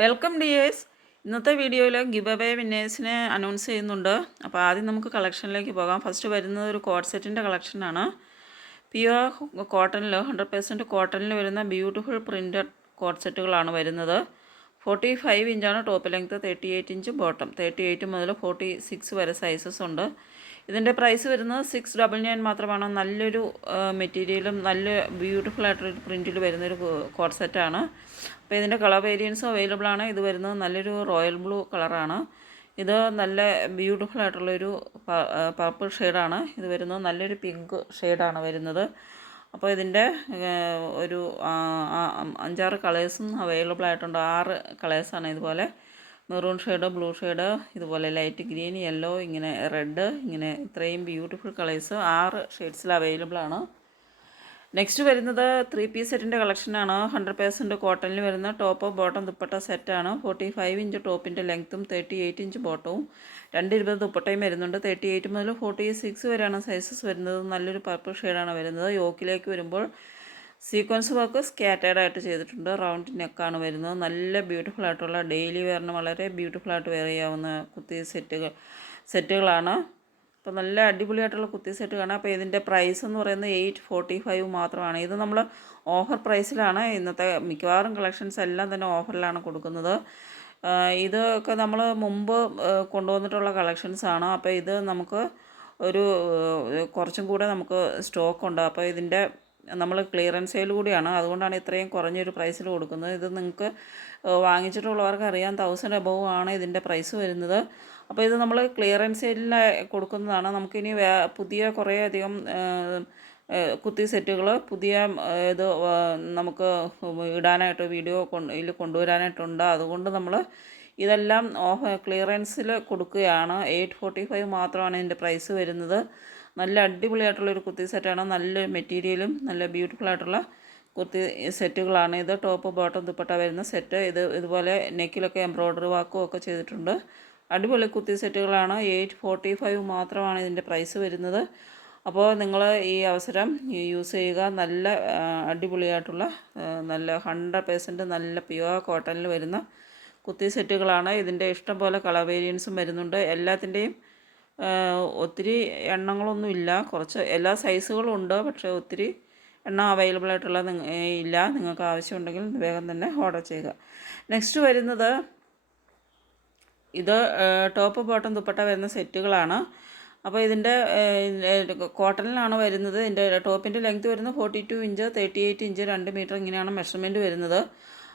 Welcome dears. ഇന്നത്തെ വീഡിയോയിൽ give away വിന്നേഴ്സിനെ announce ചെയ്യുന്നുണ്ട്. അപ്പോൾ ആദ്യം നമുക്ക് കളക്ഷനിലേക്ക് പോകാം. ഫസ്റ്റ് വരുന്നത് ഒരു കോഡ് സെറ്റിൻ്റെ കളക്ഷനാണ്. പ്യുവർ കോട്ടണിൽ 100% കോട്ടണിൽ വരുന്ന ബ്യൂട്ടിഫുൾ പ്രിൻറ്റഡ് കോഡ് സെറ്റുകളാണ് വരുന്നത്. 45 ഇഞ്ചാണ് ടോപ്പ് ലെങ്ത്, 38 ഇഞ്ച് ബോട്ടം. 38 മുതൽ 46 വരെ സൈസസ് ഉണ്ട്. ഇതിൻ്റെ പ്രൈസ് വരുന്നത് 699 മാത്രമാണ്. നല്ലൊരു മെറ്റീരിയലും നല്ല ബ്യൂട്ടിഫുൾ ആയിട്ടൊരു പ്രിൻറ്റിൽ വരുന്നൊരു കോഡ് സെറ്റാണ്. അപ്പോൾ ഇതിൻ്റെ കളർ വേരിയൻസും അവൈലബിൾ ആണ്. ഇത് വരുന്നത് നല്ലൊരു റോയൽ ബ്ലൂ കളറാണ്. ഇത് നല്ല ബ്യൂട്ടിഫുൾ ആയിട്ടുള്ളൊരു പർപ്പിൾ ഷെയ്ഡാണ്. ഇത് വരുന്നത് നല്ലൊരു പിങ്ക് ഷെയ്ഡാണ് വരുന്നത്. അപ്പോൾ ഇതിൻ്റെ ഒരു 5-6 കളേഴ്സും അവൈലബിൾ ആയിട്ടുണ്ട്. 6 കളേഴ്സാണ്. ഇതുപോലെ മെറൂൺ ഷെയ്ഡ്, ബ്ലൂ ഷെയ്ഡ്, ഇതുപോലെ ലൈറ്റ് ഗ്രീൻ, യെല്ലോ, ഇങ്ങനെ റെഡ്, ഇങ്ങനെ ഇത്രയും ബ്യൂട്ടിഫുൾ കളേഴ്സ് 6 ഷെയ്ഡ്സിൽ അവൈലബിൾ ആണ്. നെക്സ്റ്റ് വരുന്നത് 3 പീസ് സെറ്റിൻ്റെ കളക്ഷനാണ്. 100% കോട്ടണിൽ വരുന്ന ടോപ്പ് ബോട്ടം ദുപ്പട്ട സെറ്റാണ്. 45 ഇഞ്ച് ടോപ്പിൻ്റെ ലെങ്ത്തും 38 ഇഞ്ച് ബോട്ടവും 220 ദുപ്പട്ടയും വരുന്നുണ്ട്. 38 മുതൽ 46 വരെയാണ് സൈസസ് വരുന്നത്. നല്ലൊരു പർപ്പിൾ ഷെയ്ഡാണ് വരുന്നത്. യോക്കിലേക്ക് വരുമ്പോൾ സീക്വൻസ് വർക്ക് സ്കാറ്റേഡ് ആയിട്ട് ചെയ്തിട്ടുണ്ട്. റൗണ്ട് നെക്കാണ് വരുന്നത്. നല്ല ബ്യൂട്ടിഫുൾ ആയിട്ടുള്ള ഡെയിലി വെയറിന് വളരെ ബ്യൂട്ടിഫുൾ ആയിട്ട് വെയർ ചെയ്യാവുന്ന കുത്തി സെറ്റുകളാണ്. അപ്പോൾ നല്ല അടിപൊളിയായിട്ടുള്ള കുത്തി സെറ്റ് കാണാം. അപ്പോൾ ഇതിൻ്റെ പ്രൈസ് എന്ന് പറയുന്നത് 845 മാത്രമാണ്. ഇത് നമ്മൾ ഓഫർ പ്രൈസിലാണ്. ഇന്നത്തെ മിക്കവാറും കളക്ഷൻസ് എല്ലാം തന്നെ ഓഫറിലാണ് കൊടുക്കുന്നത്. ഇതൊക്കെ നമ്മൾ മുമ്പ് കൊണ്ടുവന്നിട്ടുള്ള കളക്ഷൻസാണ്. അപ്പോൾ ഇത് നമുക്ക് ഒരു കുറച്ചും കൂടെ നമുക്ക് സ്റ്റോക്കുണ്ട്. അപ്പോൾ ഇതിൻ്റെ നമ്മൾ ക്ലിയറൻസ് സെയിൽ കൂടിയാണ്. അതുകൊണ്ടാണ് ഇത്രയും കുറഞ്ഞൊരു പ്രൈസിൽ കൊടുക്കുന്നത്. ഇത് നിങ്ങൾക്ക് വാങ്ങിച്ചിട്ടുള്ളവർക്ക് അറിയാം, 1000 എബോവ് ആണ് ഇതിൻ്റെ പ്രൈസ് വരുന്നത്. അപ്പോൾ ഇത് നമ്മൾ ക്ലിയറൻസ് സെയിലിൽ കൊടുക്കുന്നതാണ്. നമുക്കിനി പുതിയ കുറേ അധികം കുത്തി സെറ്റുകൾ പുതിയ ഇത് നമുക്ക് ഇടാനായിട്ട് വീഡിയോ ഇതിൽ കൊണ്ടുവരാനായിട്ടുണ്ട്. അതുകൊണ്ട് നമ്മൾ ഇതെല്ലാം ക്ലിയറൻസിൽ കൊടുക്കുകയാണ്. 845 മാത്രമാണ് ഇതിൻ്റെ പ്രൈസ് വരുന്നത്. നല്ല അടിപൊളിയായിട്ടുള്ളൊരു കുത്തി സെറ്റാണ്. നല്ല മെറ്റീരിയലും നല്ല ബ്യൂട്ടിഫുൾ ആയിട്ടുള്ള കുത്തി സെറ്റുകളാണ് ഇത്. ടോപ്പ് ബോട്ടം ദുപ്പട്ട വരുന്ന സെറ്റ്. ഇതുപോലെ നെക്കിലൊക്കെ എംബ്രോയ്ഡറി വർക്കും ഒക്കെ ചെയ്തിട്ടുണ്ട്. അടിപൊളി കുത്തി സെറ്റുകളാണ്. 845 മാത്രമാണ് ഇതിൻ്റെ പ്രൈസ് വരുന്നത്. അപ്പോൾ നിങ്ങൾ ഈ അവസരം യൂസ് ചെയ്യുക. നല്ല അടിപൊളിയായിട്ടുള്ള നല്ല 100% നല്ല പ്യുവർ കോട്ടണിൽ വരുന്ന കുത്തി സെറ്റുകളാണ്. ഇതിൻ്റെ ഇഷ്ടം പോലെ കളർ വേരിയൻസും വരുന്നുണ്ട്. എല്ലാത്തിൻ്റെയും ഒത്തിരി എണ്ണങ്ങളൊന്നും ഇല്ല. കുറച്ച് എല്ലാ സൈസുകളും ഉണ്ട്, പക്ഷേ ഒത്തിരി എണ്ണം അവൈലബിൾ ആയിട്ടുള്ള ഇല്ല. നിങ്ങൾക്ക് ആവശ്യമുണ്ടെങ്കിൽ വേഗം തന്നെ ഓർഡർ ചെയ്യുക. നെക്സ്റ്റ് വരുന്നത് ഇത് ടോപ്പ് ബോട്ടം ദുപ്പട്ട വരുന്ന സെറ്റുകളാണ്. അപ്പോൾ ഇതിൻ്റെ കോട്ടണിലാണ് വരുന്നത്. ഇതിൻ്റെ ടോപ്പിൻ്റെ ലെങ്ത്ത് വരുന്നത് 42 ഇഞ്ച്, 38 ഇഞ്ച്, 2 മീറ്റർ ഇങ്ങനെയാണ് മെഷർമെൻറ്റ് വരുന്നത്.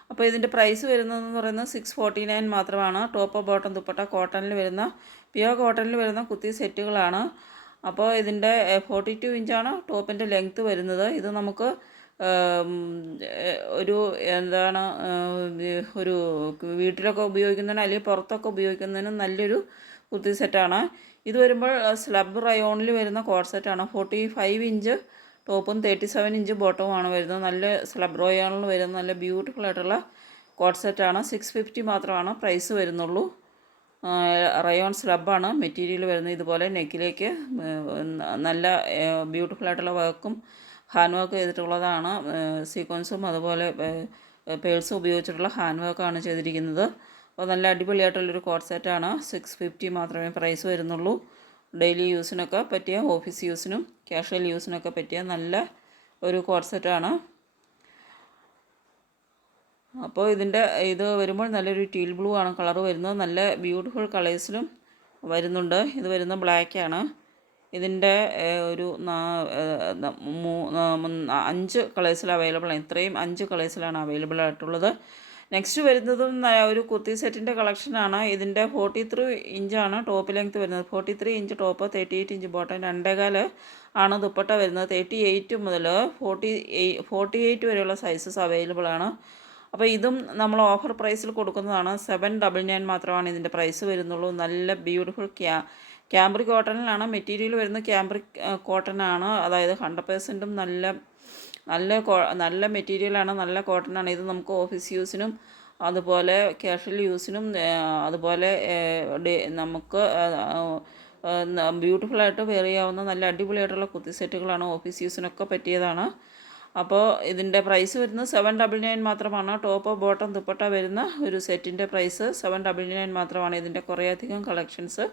അപ്പോൾ ഇതിൻ്റെ പ്രൈസ് വരുന്നതെന്ന് പറയുന്നത് 649 മാത്രമാണ്. ടോപ്പ് ബോട്ടം ദുപ്പട്ട കോട്ടണിൽ വരുന്ന പ്യുവർ കോട്ടണിൽ വരുന്ന കുത്തി സെറ്റുകളാണ്. അപ്പോൾ ഇതിൻ്റെ 42 ഇഞ്ചാണ് ടോപ്പിൻ്റെ ലെങ്ത്ത് വരുന്നത്. ഇത് നമുക്ക് ഒരു എന്താണ് ഒരു വീട്ടിലൊക്കെ ഉപയോഗിക്കുന്നതിന് അല്ലെങ്കിൽ പുറത്തൊക്കെ ഉപയോഗിക്കുന്നതിന് നല്ലൊരു കുർത്തി സെറ്റാണ്. ഇത് വരുമ്പോൾ സ്ലബ് റയോണിൽ വരുന്ന കോഡ് സെറ്റാണ്. 45 ഇഞ്ച് ടോപ്പും 37 ഇഞ്ച് ബോട്ടവുമാണ് വരുന്നത്. നല്ല സ്ലബ് റയോണിൽ വരുന്ന നല്ല ബ്യൂട്ടിഫുൾ ആയിട്ടുള്ള കോഡ് സെറ്റാണ്. 650 മാത്രമാണ് പ്രൈസ് വരുന്നുള്ളൂ. റയോൺ സ്ലബാണ് മെറ്റീരിയൽ വരുന്നത്. ഇതുപോലെ നെക്കിലേക്ക് നല്ല ബ്യൂട്ടിഫുൾ ആയിട്ടുള്ള വർക്കും ഹാൻഡ് വർക്ക് ചെയ്തിട്ടുള്ളതാണ്. സീക്വൻസും അതുപോലെ പേഴ്സും ഉപയോഗിച്ചിട്ടുള്ള ഹാൻഡ് വർക്കാണ് ചെയ്തിരിക്കുന്നത്. അപ്പോൾ നല്ല അടിപൊളിയായിട്ടുള്ളൊരു കോഡ് സെറ്റാണ്. 650 മാത്രമേ പ്രൈസ് വരുന്നുള്ളൂ. ഡെയിലി യൂസിനൊക്കെ പറ്റിയ, ഓഫീസ് യൂസിനും കാഷ്വൽ യൂസിനൊക്കെ പറ്റിയ നല്ല ഒരു കോഡ് സെറ്റാണ്. അപ്പോൾ ഇത് വരുമ്പോൾ നല്ലൊരു ടീൽ ബ്ലൂ ആണ് കളർ വരുന്നത്. നല്ല ബ്യൂട്ടിഫുൾ കളേഴ്സിലും വരുന്നുണ്ട്. ഇത് വരുന്ന ബ്ലാക്കാണ്. ഇതിൻ്റെ ഒരു 5 കളേഴ്സിൽ അവൈലബിൾ ആണ്. ഇത്രയും 5 കളേഴ്സിലാണ് അവൈലബിൾ ആയിട്ടുള്ളത്. നെക്സ്റ്റ് വരുന്നതും ഒരു കുർത്തി സെറ്റിൻ്റെ കളക്ഷനാണ്. ഇതിൻ്റെ 43 ഇഞ്ചാണ് ടോപ്പ് ലെങ്ത്ത് വരുന്നത്. 43 ഇഞ്ച് ടോപ്പ്, 38 ഇഞ്ച് ബോട്ടം, 2.25 ആണ് ദുപ്പട്ട വരുന്നത്. 38 മുതൽ 48 വരെയുള്ള സൈസസ് അവൈലബിൾ ആണ്. അപ്പോൾ ഇതും നമ്മൾ ഓഫർ പ്രൈസിൽ കൊടുക്കുന്നതാണ്. 799 മാത്രമാണ് ഇതിൻ്റെ പ്രൈസ് വരുന്നുള്ളൂ. നല്ല ബ്യൂട്ടിഫുൾ ക്യാമ്പ്രിക് കോട്ടണിലാണ് മെറ്റീരിയൽ വരുന്നത്. ക്യാമ്പ്രിക് കോട്ടനാണ്, അതായത് 100%ഉം നല്ല മെറ്റീരിയലാണ്, നല്ല കോട്ടനാണ്. ഇത് നമുക്ക് ഓഫീസ് യൂസിനും അതുപോലെ കാഷ്വൽ യൂസിനും അതുപോലെ നമുക്ക് ബ്യൂട്ടിഫുള്ളായിട്ട് വെയർ ചെയ്യാവുന്ന നല്ല അടിപൊളിയായിട്ടുള്ള കുർത്തി സെറ്റുകളാണ്. ഓഫീസ് യൂസിനൊക്കെ പറ്റിയതാണ്. അപ്പോൾ ഇതിൻ്റെ പ്രൈസ് വരുന്നത് 799 മാത്രമാണ്. ടോപ്പ് ബോട്ടം ദുപ്പട്ട വരുന്ന ഒരു സെറ്റിൻ്റെ പ്രൈസ് 799 മാത്രമാണ്. ഇതിൻ്റെ കുറേയധികം കളക്ഷൻസ്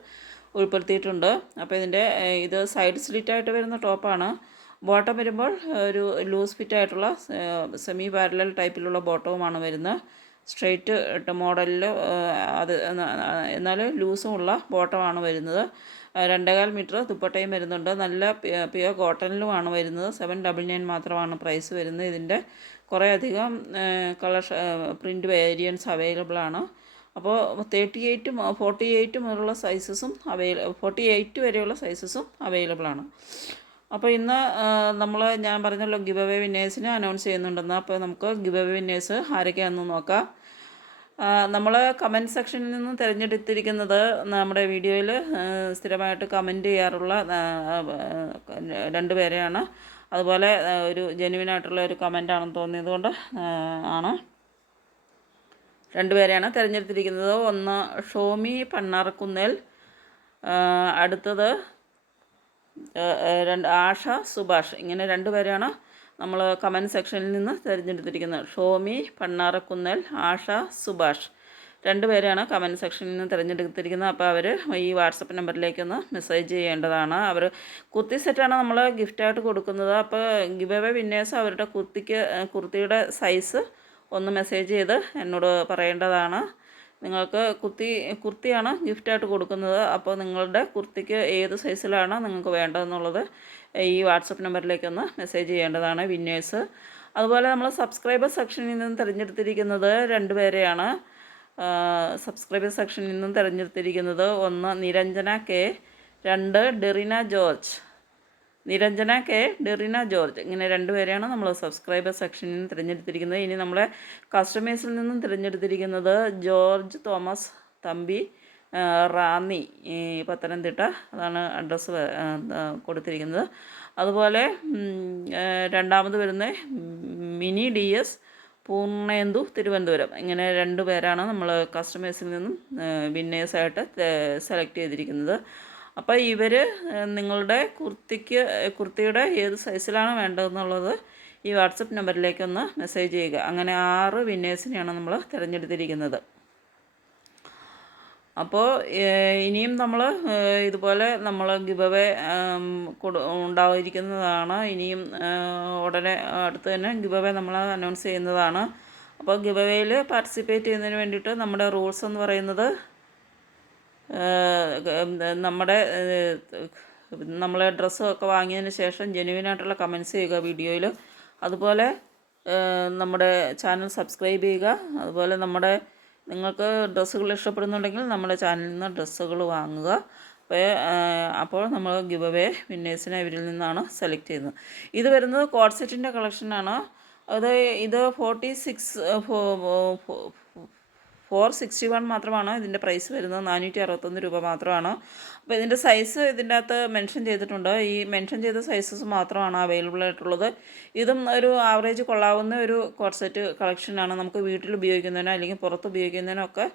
ഉൾപ്പെടുത്തിയിട്ടുണ്ട്. അപ്പോൾ ഇതിൻ്റെ ഇത് സൈഡ് സ്ലിറ്റായിട്ട് വരുന്ന ടോപ്പാണ്. ബോട്ടം വരുമ്പോൾ ഒരു ലൂസ് ഫിറ്റായിട്ടുള്ള സെമി പാരലൽ ടൈപ്പിലുള്ള ബോട്ടവുമാണ് വരുന്നത്. സ്ട്രെയിറ്റ് മോഡലിൽ അത് എന്നാൽ ലൂസുമുള്ള ബോട്ടമാണ് വരുന്നത്. 2.25 മീറ്റർ ദുപ്പട്ടയും വരുന്നുണ്ട്. നല്ല പ്യുവർ കോട്ടണിലുമാണ് വരുന്നത്. 799 മാത്രമാണ് പ്രൈസ് വരുന്നത്. ഇതിൻ്റെ കുറേയധികം കളർ പ്രിൻറ്റ് വേരിയൻസ് അവൈലബിൾ ആണ്. അപ്പോൾ 38 48 മുതലുള്ള സൈസസും 48 വരെയുള്ള സൈസസും അവൈലബിൾ ആണ്. അപ്പോൾ ഇന്ന് ഞാൻ പറഞ്ഞല്ലോ ഗിവ് അവേ വിന്നേഴ്സിനെ അനൗൺസ് ചെയ്യുന്നുണ്ടെന്ന്. അപ്പോൾ നമുക്ക് ഗിവ് അവേ വിന്നേഴ്സ് ആരൊക്കെയാണെന്ന് നോക്കാം. നമ്മൾ കമൻറ്റ് സെക്ഷനിൽ നിന്നും തിരഞ്ഞെടുത്തിരിക്കുന്നത് നമ്മുടെ വീഡിയോയിൽ സ്ഥിരമായിട്ട് കമൻറ്റ് ചെയ്യാറുള്ള 2 പേരെയാണ്. അതുപോലെ ഒരു ജെന്യുവിനായിട്ടുള്ള ഒരു കമൻറ്റാണെന്ന് തോന്നിയതുകൊണ്ട് ആണ് 2 പേരെയാണ് തിരഞ്ഞെടുത്തിരിക്കുന്നത്. ഒന്ന് ഷോമി പണ്ണാർക്കുന്നേൽ, അടുത്തത് ആഷ സുഭാഷ്. ഇങ്ങനെ 2 പേരെയാണ് നമ്മൾ കമൻറ്റ് സെക്ഷനിൽ നിന്ന് തിരഞ്ഞെടുത്തിരിക്കുന്നത്. ഷോമി പണ്ണാറക്കുന്നേൽ, ആഷ സുഭാഷ് 2 പേരെയാണ് കമൻറ്റ് സെക്ഷനിൽ നിന്ന് തിരഞ്ഞെടുത്തിരിക്കുന്നത്. അപ്പോൾ അവർ ഈ വാട്സപ്പ് നമ്പറിലേക്കൊന്ന് മെസ്സേജ് ചെയ്യേണ്ടതാണ്. അവർ കുർത്തി സെറ്റാണ് നമ്മൾ ഗിഫ്റ്റായിട്ട് കൊടുക്കുന്നത്. അപ്പോൾ ഗിവ് അവേ വിന്നേഴ്സ് അവരുടെ കുർത്തിയുടെ സൈസ് ഒന്ന് മെസ്സേജ് ചെയ്ത് എന്നോട് പറയേണ്ടതാണ്. നിങ്ങൾക്ക് കുർത്തിയാണ് ഗിഫ്റ്റായിട്ട് കൊടുക്കുന്നത്. അപ്പോൾ നിങ്ങളുടെ കുർത്തിക്ക് ഏത് സൈസിലാണ് നിങ്ങൾക്ക് വേണ്ടതെന്നുള്ളത് ഈ വാട്സപ്പ് നമ്പറിലേക്കൊന്ന് മെസ്സേജ് ചെയ്യേണ്ടതാണ് വിന്നേഴ്സ്. അതുപോലെ നമ്മൾ സബ്സ്ക്രൈബർ സെക്ഷനിൽ നിന്നും തിരഞ്ഞെടുത്തിരിക്കുന്നത് 2 പേരെയാണ്. സബ്സ്ക്രൈബർ സെക്ഷനിൽ നിന്നും തിരഞ്ഞെടുത്തിരിക്കുന്നത് ഒന്ന് Niranjana K, 2 Derina George. Niranjana K, Derina George ഇങ്ങനെ 2 പേരെയാണ് നമ്മൾ സബ്സ്ക്രൈബർ സെക്ഷനിൽ നിന്ന് തിരഞ്ഞെടുത്തിരിക്കുന്നത്. ഇനി നമ്മളെ കസ്റ്റമേഴ്സിൽ നിന്നും തിരഞ്ഞെടുത്തിരിക്കുന്നത് ജോർജ് തോമസ് തമ്പി, റാന്നി, പത്തനംതിട്ട. അതാണ് അഡ്രസ്സ് കൊടുത്തിരിക്കുന്നത്. അതുപോലെ രണ്ടാമത് വരുന്ന മിനി DS പൂർണ്ണേന്ദു, തിരുവനന്തപുരം. ഇങ്ങനെ 2 പേരാണ് നമ്മൾ കസ്റ്റമേഴ്സിൽ നിന്നും വിന്നേഴ്സായിട്ട് സെലക്ട് ചെയ്തിരിക്കുന്നത്. അപ്പോൾ ഇവർ നിങ്ങളുടെ കുർത്തിയുടെ ഏത് സൈസിലാണ് വേണ്ടതെന്നുള്ളത് ഈ വാട്സപ്പ് നമ്പറിലേക്കൊന്ന് മെസ്സേജ് ചെയ്യുക. അങ്ങനെ 6 വിന്നേഴ്സിനെയാണ് നമ്മൾ തിരഞ്ഞെടുത്തിരിക്കുന്നത്. അപ്പോൾ ഇനിയും നമ്മൾ ഇതുപോലെ നമ്മൾ ഗിവ് അവേ ഉണ്ടായിരിക്കുന്നതാണ്. ഇനിയും ഉടനെ അടുത്ത് തന്നെ ഗിവ് അവേ നമ്മൾ അനൗൺസ് ചെയ്യുന്നതാണ്. അപ്പോൾ ഗിവ് അവേയിൽ പാർട്ടിസിപ്പേറ്റ് ചെയ്യുന്നതിന് വേണ്ടിയിട്ട് നമ്മുടെ റൂൾസ് എന്ന് പറയുന്നത് നമ്മളെ ഡ്രസ്സൊക്കെ വാങ്ങിയതിന് ശേഷം ജെന്യുവിനായിട്ടുള്ള കമൻറ്റ്സ് ചെയ്യുക വീഡിയോയിൽ. അതുപോലെ നമ്മുടെ ചാനൽ സബ്സ്ക്രൈബ് ചെയ്യുക. അതുപോലെ നിങ്ങൾക്ക് ഡ്രസ്സുകൾ ഇഷ്ടപ്പെടുന്നുണ്ടെങ്കിൽ നമ്മുടെ ചാനലിൽ നിന്ന് ഡ്രസ്സുകൾ വാങ്ങുക. അപ്പോൾ നമ്മൾ ഗിവ് അവേ വിന്നേഴ്സിനെ ഇവരിൽ നിന്നാണ് സെലക്ട് ചെയ്യുന്നത്. ഇത് വരുന്നത് കോഡ് സെറ്റിൻ്റെ കളക്ഷനാണ്. ഇത് 461 മാത്രമാണ് ഇതിൻ്റെ പ്രൈസ് വരുന്നത്. 461 രൂപ മാത്രമാണ്. അപ്പോൾ ഇതിൻ്റെ സൈസ് ഇതിൻ്റെ അകത്ത് മെൻഷൻ ചെയ്തിട്ടുണ്ട്. ഈ മെൻഷൻ ചെയ്ത സൈസസ് മാത്രമാണ് അവൈലബിൾ ആയിട്ടുള്ളത്. ഇതും ഒരു ആവറേജ് കൊള്ളാവുന്ന ഒരു കോഡ് സെറ്റ് കളക്ഷനാണ്. നമുക്ക് വീട്ടിൽ ഉപയോഗിക്കുന്നതിനോ അല്ലെങ്കിൽ പുറത്ത് ഉപയോഗിക്കുന്നതിനൊക്കെ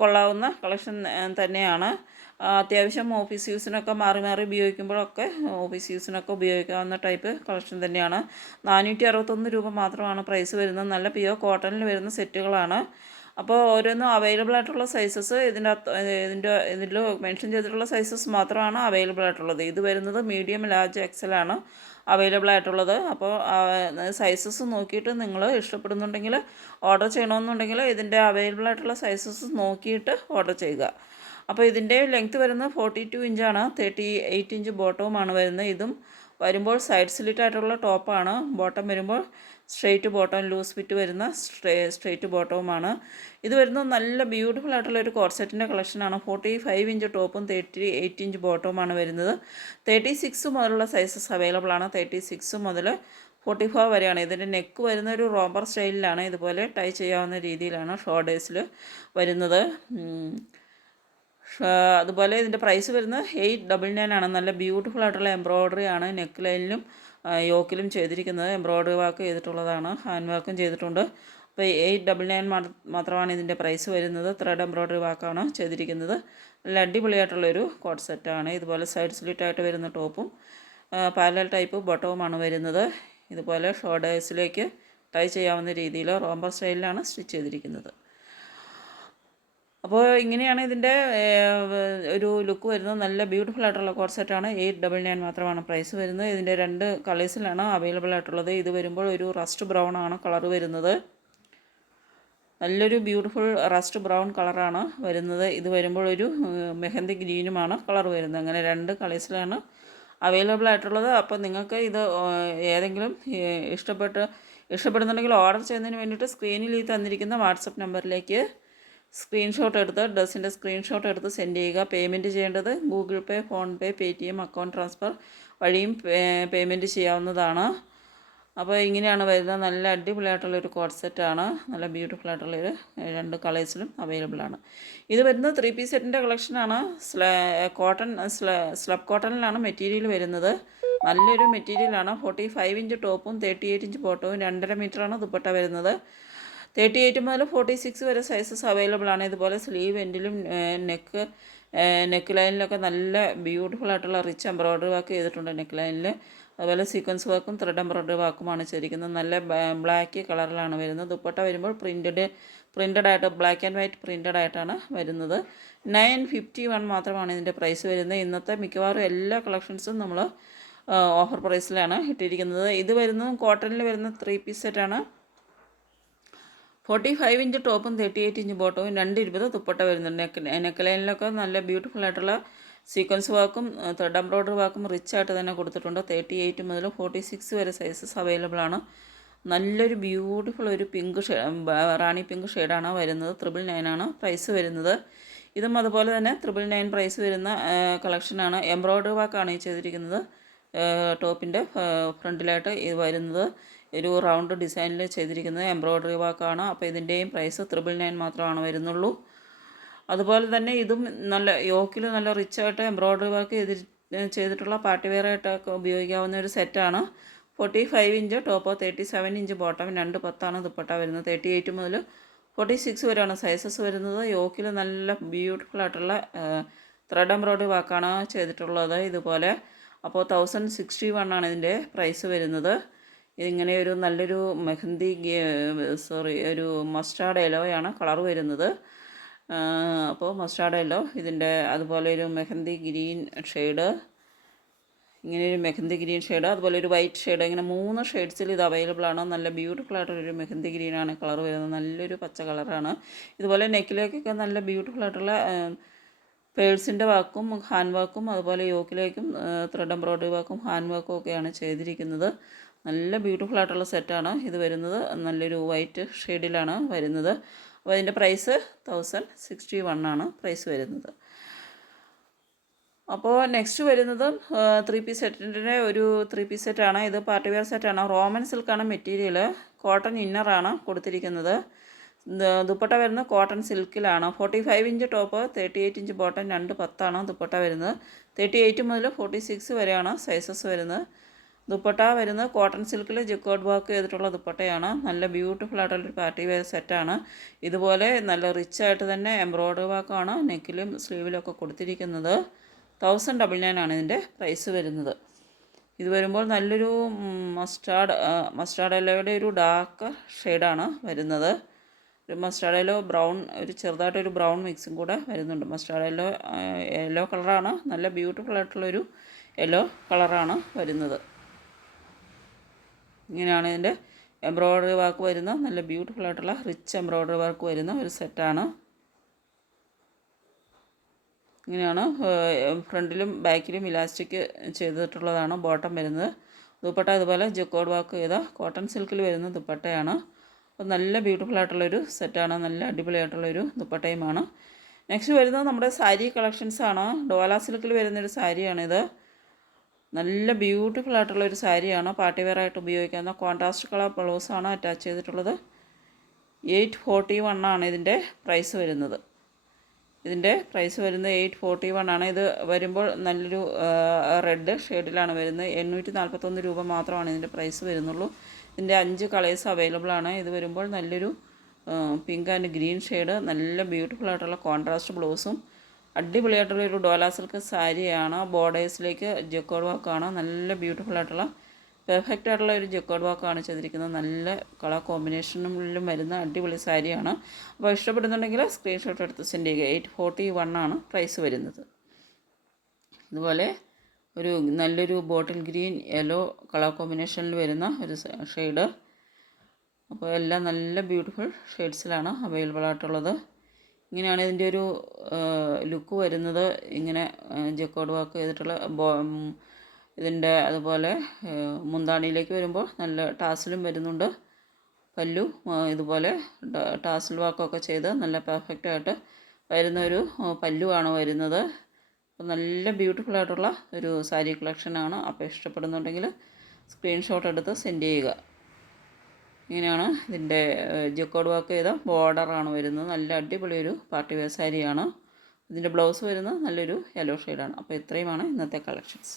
കൊള്ളാവുന്ന കളക്ഷൻ തന്നെയാണ്. അത്യാവശ്യം ഓഫീസ് യൂസിനൊക്കെ മാറി ഉപയോഗിക്കുമ്പോഴൊക്കെ ഓഫീസ് യൂസിനൊക്കെ ഉപയോഗിക്കാവുന്ന ടൈപ്പ് കളക്ഷൻ തന്നെയാണ്. 461 രൂപ മാത്രമാണ് പ്രൈസ് വരുന്നത്. നല്ല പ്യുവർ കോട്ടണിൽ വരുന്ന സെറ്റുകളാണ്. അപ്പോൾ ഓരോന്നും അവൈലബിൾ ആയിട്ടുള്ള സൈസസ് ഇതിൽ മെൻഷൻ ചെയ്തിട്ടുള്ള സൈസസ് മാത്രമാണ് അവൈലബിൾ ആയിട്ടുള്ളത്. ഇത് വരുന്നത് മീഡിയം, ലാർജ്, XL അവൈലബിൾ ആയിട്ടുള്ളത്. അപ്പോൾ സൈസസ് നോക്കിയിട്ട് നിങ്ങൾ ഇഷ്ടപ്പെടുന്നുണ്ടെങ്കിൽ ഓർഡർ ചെയ്യണമെന്നുണ്ടെങ്കിൽ ഇതിൻ്റെ അവൈലബിൾ ആയിട്ടുള്ള സൈസസ് നോക്കിയിട്ട് ഓർഡർ ചെയ്യുക. അപ്പോൾ ഇതിൻ്റെ ലെങ്ത്ത് വരുന്നത് 42 ഇഞ്ചാണ്. 38 ഇഞ്ച് ബോട്ടവുമാണ് വരുന്നത്. ഇതും വരുമ്പോൾ സൈഡ് സ്ലിറ്റായിട്ടുള്ള ടോപ്പാണ്. ബോട്ടം വരുമ്പോൾ സ്ട്രെയിറ്റ് ബോട്ടം, ലൂസ് ഫിറ്റ് വരുന്ന സ്ട്രെയിറ്റ് ബോട്ടവുമാണ്. ഇത് വരുന്നത് നല്ല ബ്യൂട്ടിഫുൾ ആയിട്ടുള്ള ഒരു കോഡ് സെറ്റിൻ്റെ കളക്ഷനാണ്. 45 ഇഞ്ച് ടോപ്പും 38 ഇഞ്ച് ബോട്ടവുമാണ് വരുന്നത്. 36 മുതലുള്ള സൈസസ് അവൈലബിൾ ആണ്. 36 മുതൽ 44 വരെയാണ്. ഇതിൻ്റെ നെക്ക് വരുന്ന ഒരു റോബർ സ്റ്റൈലിലാണ്. ഇതുപോലെ ടൈ ചെയ്യാവുന്ന രീതിയിലാണ് ഷോൾഡേഴ്സിൽ വരുന്നത്. അതുപോലെ ഇതിൻ്റെ പ്രൈസ് വരുന്നത് 899 ആണ്. നല്ല ബ്യൂട്ടിഫുൾ ആയിട്ടുള്ള എംബ്രോയ്ഡറി ആണ് നെക്ക് ലൈനിലും യോക്കിലും ചെയ്തിരിക്കുന്നത്. എംബ്രോയ്ഡറി വർക്ക് ചെയ്തിട്ടുള്ളതാണ്. ഹാൻഡ് വർക്കും ചെയ്തിട്ടുണ്ട്. അപ്പോൾ 899 മാത്രമാണ് ഇതിൻ്റെ പ്രൈസ് വരുന്നത്. ത്രെഡ് എംബ്രോയ്ഡറി വർക്കാണ് ചെയ്തിരിക്കുന്നത്. നല്ല അടിപൊളിയായിട്ടുള്ളൊരു കോഡ് സെറ്റാണ്. ഇതുപോലെ സൈഡ് സ്ലിറ്റായിട്ട് വരുന്ന ടോപ്പും പാരലൽ ടൈപ്പ് ബോട്ടവുമാണ് വരുന്നത്. ഇതുപോലെ ഷോൾഡേഴ്സിലേക്ക് ടൈ ചെയ്യാവുന്ന രീതിയിൽ റോംബർ സ്റ്റൈലിലാണ് സ്റ്റിച്ച് ചെയ്തിരിക്കുന്നത്. അപ്പോൾ ഇങ്ങനെയാണ് ഇതിൻ്റെ ഒരു ലുക്ക് വരുന്നത്. നല്ല ബ്യൂട്ടിഫുൾ ആയിട്ടുള്ള കോഡ് സെറ്റാണ്. 899 മാത്രമാണ് പ്രൈസ് വരുന്നത്. ഇതിൻ്റെ 2 കളേഴ്സിലാണ് അവൈലബിൾ ആയിട്ടുള്ളത്. ഇത് വരുമ്പോൾ ഒരു റസ്റ്റ് ബ്രൗൺ ആണ് കളർ വരുന്നത്. നല്ലൊരു ബ്യൂട്ടിഫുൾ റസ്റ്റ് ബ്രൗൺ കളറാണ് വരുന്നത്. ഇത് വരുമ്പോൾ ഒരു മെഹന്തി ഗ്രീനുമാണ് കളർ വരുന്നത്. അങ്ങനെ 2 കളേഴ്സിലാണ് അവൈലബിൾ ആയിട്ടുള്ളത്. അപ്പോൾ നിങ്ങൾക്ക് ഇത് ഏതെങ്കിലും ഇഷ്ടപ്പെടുന്നുണ്ടെങ്കിൽ ഓർഡർ ചെയ്യുന്നതിന് വേണ്ടിയിട്ട് സ്ക്രീനിൽ ഈ തന്നിരിക്കുന്ന വാട്സപ്പ് നമ്പറിലേക്ക് ഡ്രസ്സിൻ്റെ സ്ക്രീൻഷോട്ട് എടുത്ത് സെൻഡ് ചെയ്യുക. പേയ്മെൻറ്റ് ചെയ്യേണ്ടത് ഗൂഗിൾ പേ, ഫോൺപേ, പേടിഎം അക്കൗണ്ട് ട്രാൻസ്ഫർ വഴിയും പേയ്മെൻറ്റ് ചെയ്യാവുന്നതാണ്. അപ്പോൾ ഇങ്ങനെയാണ് വരുന്നത്. നല്ല അടിപൊളിയായിട്ടുള്ളൊരു കോഡ് സെറ്റാണ്. നല്ല ബ്യൂട്ടിഫുൾ ആയിട്ടുള്ളൊരു 2 കളേഴ്സിലും അവൈലബിൾ ആണ്. ഇത് വരുന്നത് 3 പീസ് സെറ്റിൻ്റെ കളക്ഷനാണ്. സ്ലബ് കോട്ടണിലാണ് മെറ്റീരിയൽ വരുന്നത്. നല്ലൊരു മെറ്റീരിയലാണ്. 45 ഇഞ്ച് ടോപ്പും 38 ഇഞ്ച് ബോട്ടവും 2.5 മീറ്ററാണ് ദുപ്പട്ട വരുന്നത്. 38 മുതൽ 46 വരെ സൈസസ് അവൈലബിൾ ആണ്. ഇതുപോലെ സ്ലീവ് എൻഡിലും നെക്ക് ലൈനിലൊക്കെ നല്ല ബ്യൂട്ടിഫുൾ ആയിട്ടുള്ള റിച്ച് എംബ്രോയ്ഡറി വർക്ക് ചെയ്തിട്ടുണ്ട് നെക്ക് ലൈനിൽ. അതുപോലെ സീക്വൻസ് വർക്കും ത്രെഡ് എംബ്രോയ്ഡറി വർക്കുമാണ് ചെയ്തിരിക്കുന്നത്. നല്ല ബ്ലാക്ക് കളറിലാണ് വരുന്നത്. ദുപ്പട്ട വരുമ്പോൾ പ്രിൻറ്റഡ് ആയിട്ട് ബ്ലാക്ക് ആൻഡ് വൈറ്റ് പ്രിൻറ്റഡ് ആയിട്ടാണ് വരുന്നത്. 951 മാത്രമാണ് ഇതിൻ്റെ പ്രൈസ് വരുന്നത്. ഇന്നത്തെ മിക്കവാറും എല്ലാ കളക്ഷൻസും നമ്മൾ ഓഫർ പ്രൈസിലാണ് ഇട്ടിരിക്കുന്നത്. ഇത് വരുന്നതും കോട്ടണിൽ വരുന്ന 3 പീസ് സെറ്റാണ്. 45 ഇഞ്ച് ടോപ്പും 38 ഇഞ്ച് ബോട്ടവും 220 ദുപ്പട്ട വരുന്നുണ്ട്. നെക്ക് ലൈനിലൊക്കെ നല്ല ബ്യൂട്ടിഫുൾ ആയിട്ടുള്ള സീക്വൻസ് വർക്കും ത്രെഡ് എംബ്രോയ്ഡറി വർക്കും റിച്ച് ആയിട്ട് തന്നെ കൊടുത്തിട്ടുണ്ട്. 38 മുതൽ 46 വരെ സൈസസ് അവൈലബിൾ ആണ്. നല്ലൊരു ബ്യൂട്ടിഫുൾ ഒരു റാണി പിങ്ക് ഷെയ്ഡാണ് വരുന്നത്. 999 ആണ് പ്രൈസ് വരുന്നത്. ഇതും അതുപോലെ തന്നെ 999 പ്രൈസ് വരുന്ന കളക്ഷനാണ്. എംബ്രോയ്ഡറി വർക്കാണ് ഈ ചെയ്തിരിക്കുന്നത്. ടോപ്പിൻ്റെ ഫ്രണ്ടിലായിട്ട് ഇത് വരുന്നത് ഒരു റൗണ്ട് ഡിസൈനിൽ ചെയ്തിരിക്കുന്നത് എംബ്രോയ്ഡറി വർക്കാണ്. അപ്പോൾ ഇതിൻ്റെയും പ്രൈസ് 999 മാത്രമാണ് വരുന്നുള്ളൂ. അതുപോലെ തന്നെ ഇതും നല്ല യോക്കിൽ നല്ല റിച്ചായിട്ട് എംബ്രോയ്ഡറി വർക്ക് ചെയ്തിട്ടുള്ള പാർട്ടി വെയർ ആയിട്ടൊക്കെ ഉപയോഗിക്കാവുന്ന ഒരു സെറ്റാണ്. 45 inch top, 37 inch bottom, 210 dupatta വരുന്നത്. 38 മുതൽ 46 വരെയാണ് സൈസസ് വരുന്നത്. യോക്കിൽ നല്ല ബ്യൂട്ടിഫുൾ ആയിട്ടുള്ള ത്രെഡ് എംബ്രോയ്ഡറി വർക്കാണ് ചെയ്തിട്ടുള്ളത് ഇതുപോലെ. അപ്പോൾ 1061 ആണ് ഇതിൻ്റെ പ്രൈസ് വരുന്നത്. ഇതിങ്ങനെ ഒരു നല്ലൊരു ഒരു മസ്റ്റാർഡ് യെല്ലോയാണ് കളർ വരുന്നത്. അപ്പോൾ മസ്റ്റാർഡ് യെല്ലോ ഇതിൻ്റെ അതുപോലെ ഒരു മെഹന്തി ഗ്രീൻ ഷെയ്ഡ്, ഇങ്ങനെ ഒരു മെഹന്തി ഗ്രീൻ ഷെയ്ഡ്, അതുപോലെ ഒരു വൈറ്റ് ഷെയ്ഡ്, ഇങ്ങനെ 3 ഷെയ്ഡ്സിൽ ഇത് അവൈലബിൾ ആണ്. നല്ല ബ്യൂട്ടിഫുൾ ആയിട്ടുള്ളൊരു മെഹന്തി ഗ്രീനാണ് കളർ വരുന്നത്. നല്ലൊരു പച്ച കളറാണ്. ഇതുപോലെ നെക്കിലേക്കൊക്കെ നല്ല ബ്യൂട്ടിഫുൾ ആയിട്ടുള്ള പേഴ്സിൻ്റെ വർക്കും ഹാൻഡ് വർക്കും അതുപോലെ യോക്കിലേക്കും ത്രെഡ് എംബ്രോയ്ഡറി വർക്കും ഹാൻഡ് വർക്കും ഒക്കെയാണ് ചെയ്തിരിക്കുന്നത്. നല്ല ബ്യൂട്ടിഫുൾ ആയിട്ടുള്ള സെറ്റാണ് ഇത് വരുന്നത്. നല്ലൊരു വൈറ്റ് ഷെയ്ഡിലാണ് വരുന്നത്. അപ്പോൾ അതിൻ്റെ പ്രൈസ് 1061 ആണ് പ്രൈസ് വരുന്നത്. അപ്പോൾ നെക്സ്റ്റ് വരുന്നത് 3 പീസ് സെറ്റിൻ്റെ ഒരു 3 പീസ് സെറ്റാണ്. ഇത് പാർട്ടി വെയർ സെറ്റാണ്. റോമൻ സിൽക്കാണ് മെറ്റീരിയൽ. കോട്ടൺ ഇന്നറാണ് കൊടുത്തിരിക്കുന്നത്. ദുപ്പട്ട വരുന്നത് കോട്ടൺ സിൽക്കിലാണ്. 45 inch top, 38 inch bottom, 210 dupatta വരുന്നത്. 38 മുതൽ 46 വരെയാണ് സൈസസ് വരുന്നത്. ദുപ്പട്ട വരുന്നത് കോട്ടൺ സിൽക്കിൽ ജിക്കോഡ് വർക്ക് ചെയ്തിട്ടുള്ള ദുപ്പട്ടയാണ്. നല്ല ബ്യൂട്ടിഫുൾ ആയിട്ടുള്ളൊരു പാർട്ടി വെയർ സെറ്റാണ്. ഇതുപോലെ നല്ല റിച്ചായിട്ട് തന്നെ എംബ്രോയ്ഡറി വർക്കാണ് നെക്കിലും സ്ലീവിലൊക്കെ കൊടുത്തിരിക്കുന്നത്. 1099 ആണ് ഇതിൻ്റെ പ്രൈസ് വരുന്നത്. ഇത് വരുമ്പോൾ നല്ലൊരു മസ്റ്റാർഡ് യെല്ലോയുടെ ഒരു ഡാർക്ക് ഷെയ്ഡാണ് വരുന്നത്. ഒരു മസ്റ്റാർഡ് യെല്ലോ ബ്രൗൺ, ഒരു ചെറുതായിട്ടൊരു ബ്രൗൺ മിക്സും കൂടെ വരുന്നുണ്ട്. മസ്റ്റാർഡ് യെല്ലോ കളറാണ്. നല്ല ബ്യൂട്ടിഫുൾ ആയിട്ടുള്ളൊരു യെല്ലോ കളറാണ് വരുന്നത്. ഇങ്ങനെയാണ് ഇതിൻ്റെ എംബ്രോയ്ഡറി വർക്ക് വരുന്ന നല്ല ബ്യൂട്ടിഫുൾ ആയിട്ടുള്ള റിച്ച് എംബ്രോയ്ഡറി വർക്ക് വരുന്ന ഒരു സെറ്റാണ്. ഇങ്ങനെയാണ് ഫ്രണ്ടിലും ബാക്കിലും ഇലാസ്റ്റിക് ചെയ്തിട്ടുള്ളതാണ് ബോട്ടം വരുന്നത്. ദുപ്പട്ട ഇതുപോലെ ജക്കോഡ് വർക്ക് ചെയ്ത കോട്ടൺ സിൽക്കിൽ വരുന്ന ദുപ്പട്ടയാണ്. അപ്പോൾ നല്ല ബ്യൂട്ടിഫുൾ ആയിട്ടുള്ളൊരു സെറ്റാണ്. നല്ല അടിപൊളിയായിട്ടുള്ളൊരു ദുപ്പട്ടയുമാണ്. നെക്സ്റ്റ് വരുന്നത് നമ്മുടെ സാരി കളക്ഷൻസാണ്. ഡോല സിൽക്കിൽ വരുന്നൊരു സാരിയാണിത്. നല്ല ബ്യൂട്ടിഫുൾ ആയിട്ടുള്ളൊരു സാരിയാണ്. പാർട്ടി വെയർ ആയിട്ട് ഉപയോഗിക്കാവുന്ന കോൺട്രാസ്റ്റ് കളർ ബ്ലൗസാണ് അറ്റാച്ച് ചെയ്തിട്ടുള്ളത്. 841 ആണ് ഇതിൻ്റെ പ്രൈസ് വരുന്നത്. ഇതിൻ്റെ പ്രൈസ് വരുന്നത് 841 ആണ്. ഇത് വരുമ്പോൾ നല്ലൊരു റെഡ് ഷെയ്ഡിലാണ് വരുന്നത്. 841 രൂപ മാത്രമാണ് ഇതിൻ്റെ പ്രൈസ് വരുന്നുള്ളൂ. ഇതിൻ്റെ 5 കളേഴ്സ് അവൈലബിൾ ആണ്. ഇത് വരുമ്പോൾ നല്ലൊരു പിങ്ക് ആൻഡ് ഗ്രീൻ ഷെയ്ഡ്, നല്ല ബ്യൂട്ടിഫുൾ ആയിട്ടുള്ള കോൺട്രാസ്റ്റ് ബ്ലൗസും അടിപൊളിയായിട്ടുള്ളൊരു ഡോല സിൽക്ക് സാരിയാണ്. ബോർഡേഴ്സിലേക്ക് ജക്കോഡ് വർക്കാണ്. നല്ല ബ്യൂട്ടിഫുൾ ആയിട്ടുള്ള പെർഫെക്റ്റ് ആയിട്ടുള്ള ഒരു ജക്കോഡ് വർക്കാണ് ചെയ്തിരിക്കുന്നത്. നല്ല കളർ കോമ്പിനേഷനിലും വരുന്ന അടിപൊളി സാരിയാണ്. അപ്പോൾ ഇഷ്ടപ്പെടുന്നുണ്ടെങ്കിൽ സ്ക്രീൻഷോട്ട് എടുത്ത് സെൻഡ് ചെയ്യുക. 841 ആണ് പ്രൈസ് വരുന്നത്. ഇതുപോലെ ഒരു നല്ലൊരു ബോട്ടിൽ ഗ്രീൻ യെല്ലോ കളർ കോമ്പിനേഷനിൽ വരുന്ന ഒരു ഷെയ്ഡ്. അപ്പോൾ എല്ലാം നല്ല ബ്യൂട്ടിഫുൾ ഷെയ്ഡ്സിലാണ് അവൈലബിൾ ആയിട്ടുള്ളത്. ഇങ്ങനെയാണ് ഇതിൻ്റെ ഒരു ലുക്ക് വരുന്നത്. ഇങ്ങനെ ജക്കോഡ് വർക്ക് ചെയ്തിട്ടുള്ള ഇതിൻ്റെ അതുപോലെ മുന്താണിയിലേക്ക് വരുമ്പോൾ നല്ല ടാസിലും വരുന്നുണ്ട്. പല്ലു ഇതുപോലെ ടാസിൽ വർക്കൊക്കെ ചെയ്ത് നല്ല പെർഫെക്റ്റായിട്ട് വരുന്ന ഒരു പല്ലുവാണ് വരുന്നത്. അപ്പോൾ നല്ല ബ്യൂട്ടിഫുൾ ആയിട്ടുള്ള ഒരു സാരി കളക്ഷനാണ്. അപ്പോൾ ഇഷ്ടപ്പെടുന്നുണ്ടെങ്കിൽ സ്ക്രീൻഷോട്ട് എടുത്ത് സെൻഡ് ചെയ്യുക. ഇങ്ങനെയാണ് ഇതിൻ്റെ ജക്കോഡ് വർക്ക് ചെയ്ത ബോർഡറാണ് വരുന്നത്. നല്ല അടിപൊളി ഒരു പാർട്ടി വെയർ സാരിയാണ്. ഇതിൻ്റെ ബ്ലൗസ് വരുന്നത് നല്ലൊരു യെല്ലോ ഷെയ്ഡാണ്. അപ്പോൾ ഇത്രയുമാണ് ഇന്നത്തെ കളക്ഷൻസ്.